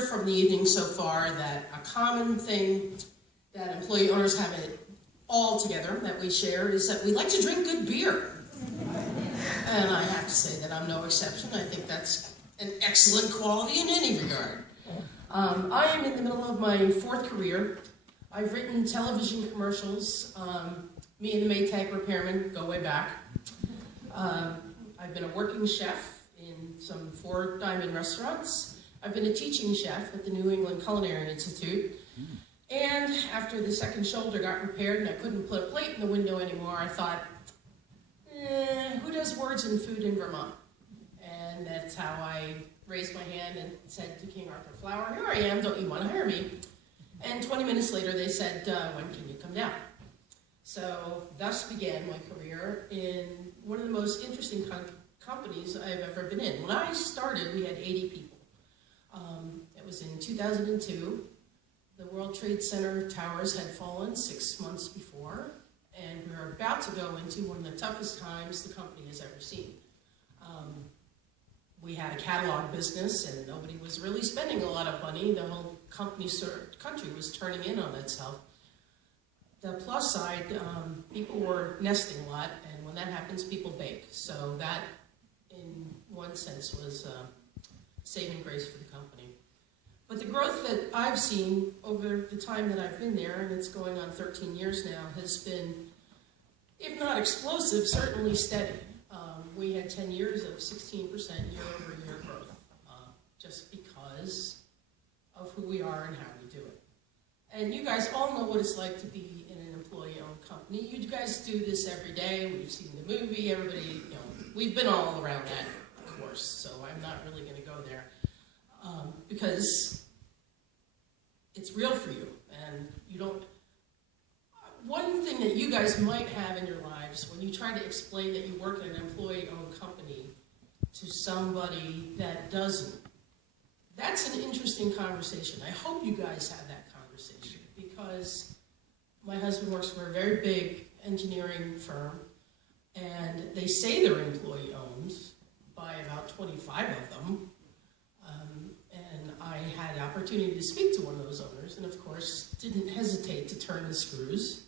clear from the evening so far that a common thing that employee owners have it all together that we share is that we like to drink good beer. And I have to say that I'm no exception. I think that's an excellent quality in any regard. I am in the middle of my 4th career. I've written television commercials. Me and the Maytag repairman go way back. I've been a working chef in some 4 diamond restaurants. I've been a teaching chef at the New England Culinary Institute. And after the second shoulder got repaired and I couldn't put a plate in the window anymore, I thought, who does words and food in Vermont? And that's how I raised my hand and said to King Arthur Flour, here I am, don't you want to hire me? And 20 minutes later they said, when can you come down? So thus began my career in one of the most interesting companies I've ever been in. When I started, we had 80 people. It was in 2002. The World Trade Center towers had fallen 6 months before, and we were about to go into one of the toughest times the company has ever seen. We had a catalog business, and nobody was really spending a lot of money. The whole country was turning in on itself. The plus side, people were nesting a lot, and when that happens, people bake. So that, in one sense, was saving grace for the company. But the growth that I've seen over the time that I've been there, and it's going on 13 years now, has been, if not explosive, certainly steady. We had 10 years of 16% year-over-year growth, just because of who we are and how we do it. And you guys all know what it's like to be in an employee-owned company. You guys do this every day. We've seen the movie. Everybody, we've been all around that course, so I'm not really going to go there. Because it's real for you, and you don't. One thing that you guys might have in your lives, when you try to explain that you work in an employee-owned company to somebody that doesn't, that's an interesting conversation. I hope you guys have that conversation, because my husband works for a very big engineering firm, and they say they're employee-owned by about 25 of them. And I had the opportunity to speak to one of those owners, and of course didn't hesitate to turn the screws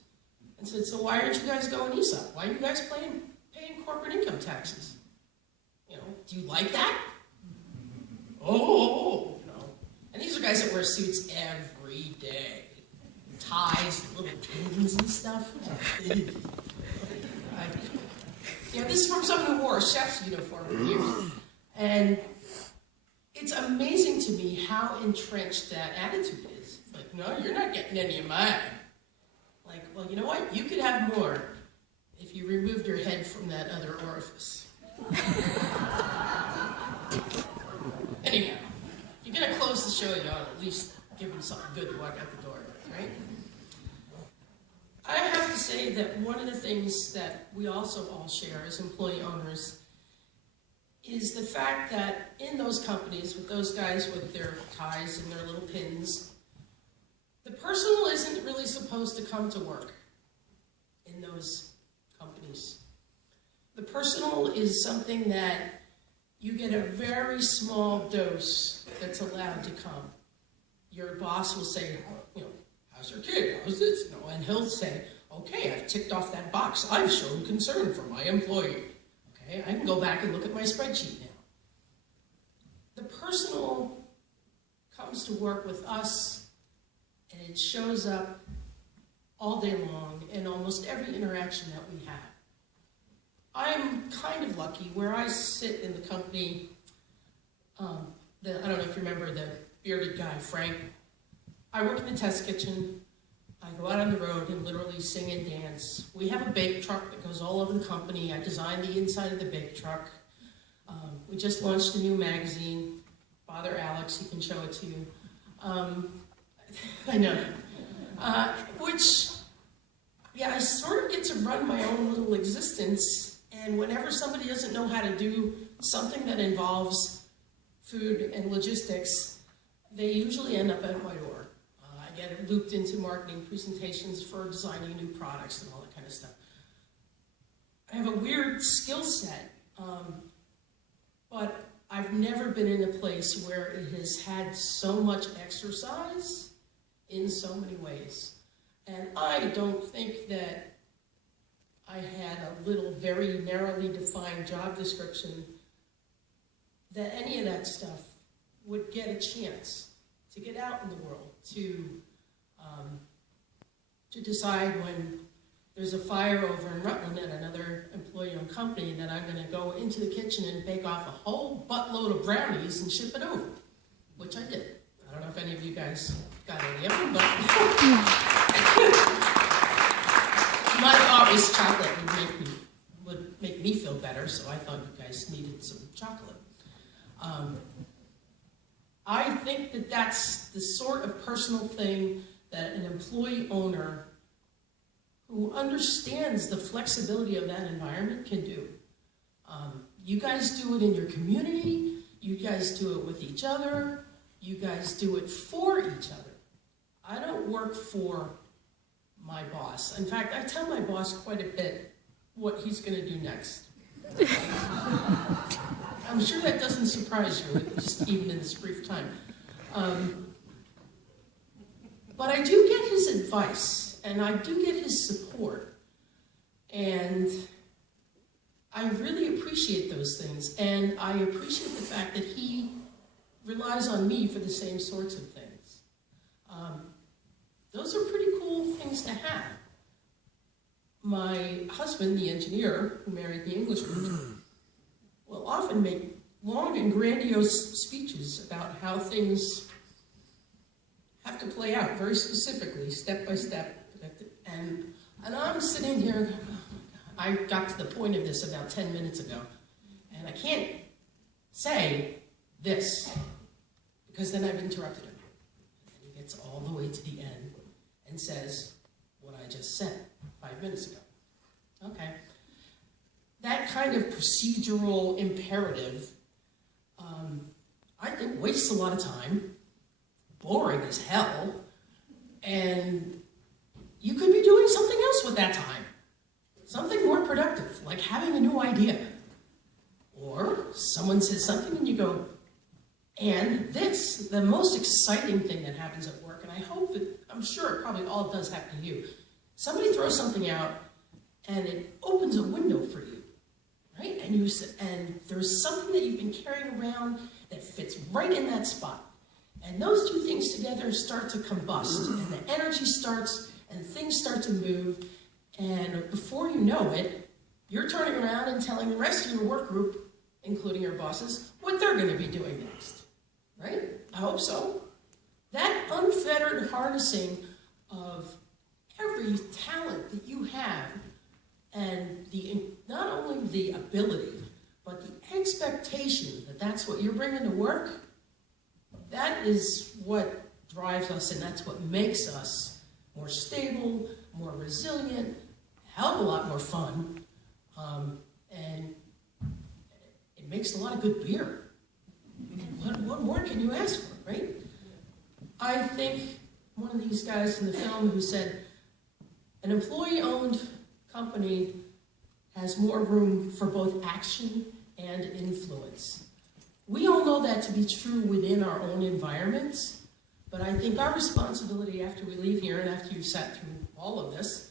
and said, so why aren't you guys going ESOP? Why are you guys paying corporate income taxes? Do you like that? And these are guys that wear suits every day. Ties, little pins and stuff. This is from someone who wore a chef's uniform for years. And it's amazing to me how entrenched that attitude is. Like, no, you're not getting any of mine. Like, well, you know what? You could have more if you removed your head from that other orifice. Anyhow, if you're going to close the show, you ought to at least give them something good to walk out the door, right? I have to say that one of the things that we also all share as employee owners is the fact that in those companies, with those guys with their ties and their little pins, the personal isn't really supposed to come to work in those companies. The personal is something that you get a very small dose that's allowed to come. Your boss will say, how's your kid? How's this? And he'll say, okay, I've ticked off that box. I've shown concern for my employee. Okay, I can go back and look at my spreadsheet now. The personal comes to work with us, and it shows up all day long in almost every interaction that we have. I'm kind of lucky where I sit in the company. I don't know if you remember the bearded guy, Frank. I work in the test kitchen. I go out on the road and literally sing and dance. We have a bake truck that goes all over the company. I designed the inside of the bake truck. We just launched a new magazine. Father Alex, he can show it to you. I know. I sort of get to run my own little existence, and whenever somebody doesn't know how to do something that involves food and logistics, they usually end up at my door. I get looped into marketing presentations for designing new products and all that kind of stuff. I have a weird skill set, but I've never been in a place where it has had so much exercise in so many ways. And I don't think that I had a little very narrowly defined job description that any of that stuff would get a chance to get out in the world, to decide when there's a fire over in Rutland at another employee-owned company that I'm going to go into the kitchen and bake off a whole buttload of brownies and ship it over, which I did. I don't know if any of you guys got any of them, but my thought was chocolate would make me feel better, so I thought you guys needed some chocolate. I think that that's the sort of personal thing that an employee owner who understands the flexibility of that environment can do. You guys do it in your community, you guys do it with each other, you guys do it for each other. I don't work for my boss. In fact, I tell my boss quite a bit what he's going to do next. I'm sure that doesn't surprise you, just even in this brief time. But I do get his advice, and I do get his support, and I really appreciate those things, and I appreciate the fact that he relies on me for the same sorts of things. Those are pretty cool things to have. My husband, the engineer who married the English major, will often make long and grandiose speeches about how things have to play out very specifically, step by step. And I'm sitting here, I got to the point of this about 10 minutes ago, and I can't say this, because then I've interrupted him. And he gets all the way to the end and says what I just said 5 minutes ago. Okay. That kind of procedural imperative, I think, wastes a lot of time, boring as hell, and you could be doing something else with that time. Something more productive, like having a new idea. Or someone says something and you go, and this, the most exciting thing that happens at work, and I hope that, I'm sure it probably all does happen to you. Somebody throws something out and it opens a window for you, right? And there's something that you've been carrying around that fits right in that spot. And those two things together start to combust, and the energy starts, and things start to move, and before you know it, you're turning around and telling the rest of your work group, including your bosses, what they're going to be doing next, right? I hope so. That unfettered harnessing of every talent that you have, and not only the ability, but the expectation that that's what you're bringing to work, that is what drives us, and that's what makes us more stable, more resilient, a hell of a lot more fun, and it makes a lot of good beer. What more can you ask for, right? I think one of these guys in the film who said, an employee-owned company has more room for both action and influence. We all know that to be true within our own environments, but I think our responsibility after we leave here and after you've sat through all of this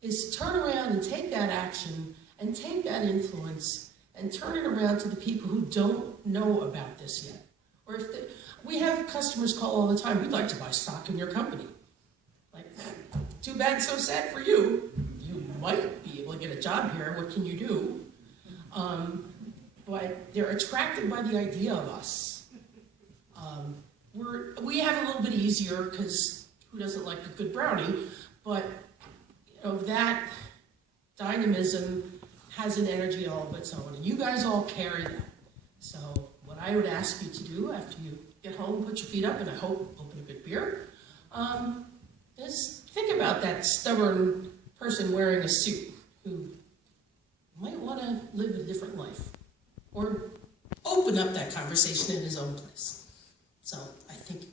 is to turn around and take that action and take that influence and turn it around to the people who don't know about this yet. Or if we have customers call all the time, we'd like to buy stock in your company. Like, too bad, so sad for you. You might be able to get a job here, what can you do? But they're attracted by the idea of us. We have a little bit easier because who doesn't like a good brownie? But that dynamism has an energy all of its own, and you guys all carry that. So what I would ask you to do after you get home, put your feet up, and I hope open a good beer, is think about that stubborn person wearing a suit who might want to live a different life, or open up that conversation in his own place. So I think